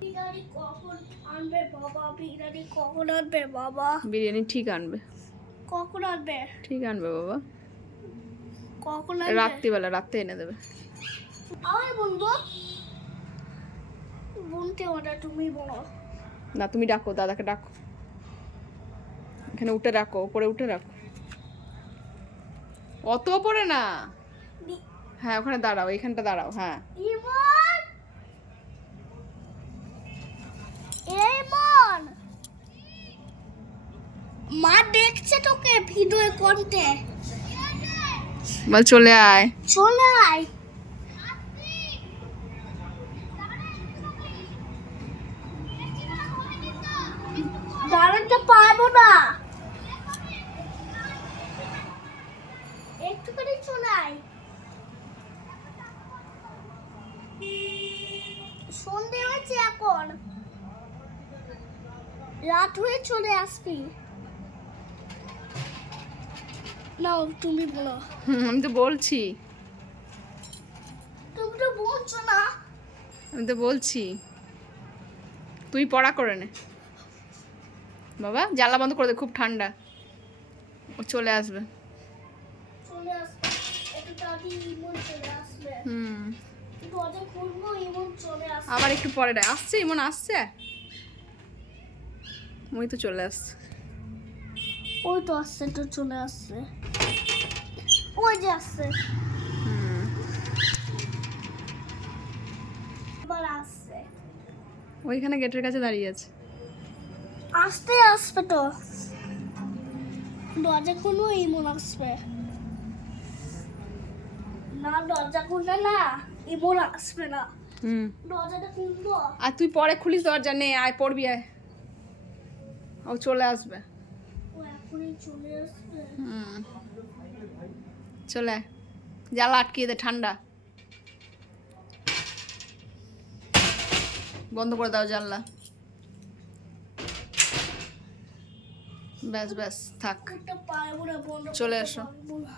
বিরিয়ানি কখন আনবে বাবা? বিরিয়ানি কখন আনবে বাবা? বিরিয়ানি ঠিক আনবে, কখন আনবে? ঠিক আনবে বাবা। কখন আনবে? রাত্রিবেলা, রাত্রে এনে দেবে। আমি বলবো বলতে ওটা তুমি বলো না, তুমি ডাকো, দাদাকে ডাকো, এখানে উঠে রাখো, উপরে উঠে রাখো। অত ওপরে না, হ্যাঁ ওখানে দাঁড়াও, এইখানটা দাঁড়াও। হ্যাঁ ইমন, ইমন, মা দেখছে তোকে ভিডিও করতে। বল চলে আয়। চলে আয়। দাঁড়াতে পারবো না, একটুখানি চলে আয়। সন্ধে হয়েছে, এখন রাত হয়ে চলে আসবি। নাও তুমি বলো। আমি তো বলছি, তুমি তো বলছো না। আমি তো বলছি, তুই পড়া করে নে বাবা। জানলা বন্ধ করে দে, খুব ঠান্ডা। ও চলে আসবে। চলে আসবে, একটু তাড়াতাড়ি ইমন চলে আসবে। দরজা খুলবো, ইমন চলে আসবে। আবার একটু পরে আসছে, ইমন আসছে, ওই তো চলে আসছে। ওই তো আসছে, তো চলে আসছে, ওই যে আসছে, আবার আসছে। ওইখানে গেটের কাছে দাঁড়িয়ে আছে। আসতে আসবে তো, দরজা খুলবো, ইমন আসবে। না দরজা খুললে না, ইমন আসবে না। দরজাটা খুলবো। আর তুই পরে খুলিস দরজা, নে আয় পড়বি, আয়। ও চলে আসবে। ও এখনই চলে আসবে। চলে আয়, জ্বালা আটকিয়ে দে, ঠান্ডা। বন্ধ করে দাও জানলা। ব্যাস ব্যাস থাক, করতে পারবো না, বন্ধ চলে করতে এসো। পারবো না।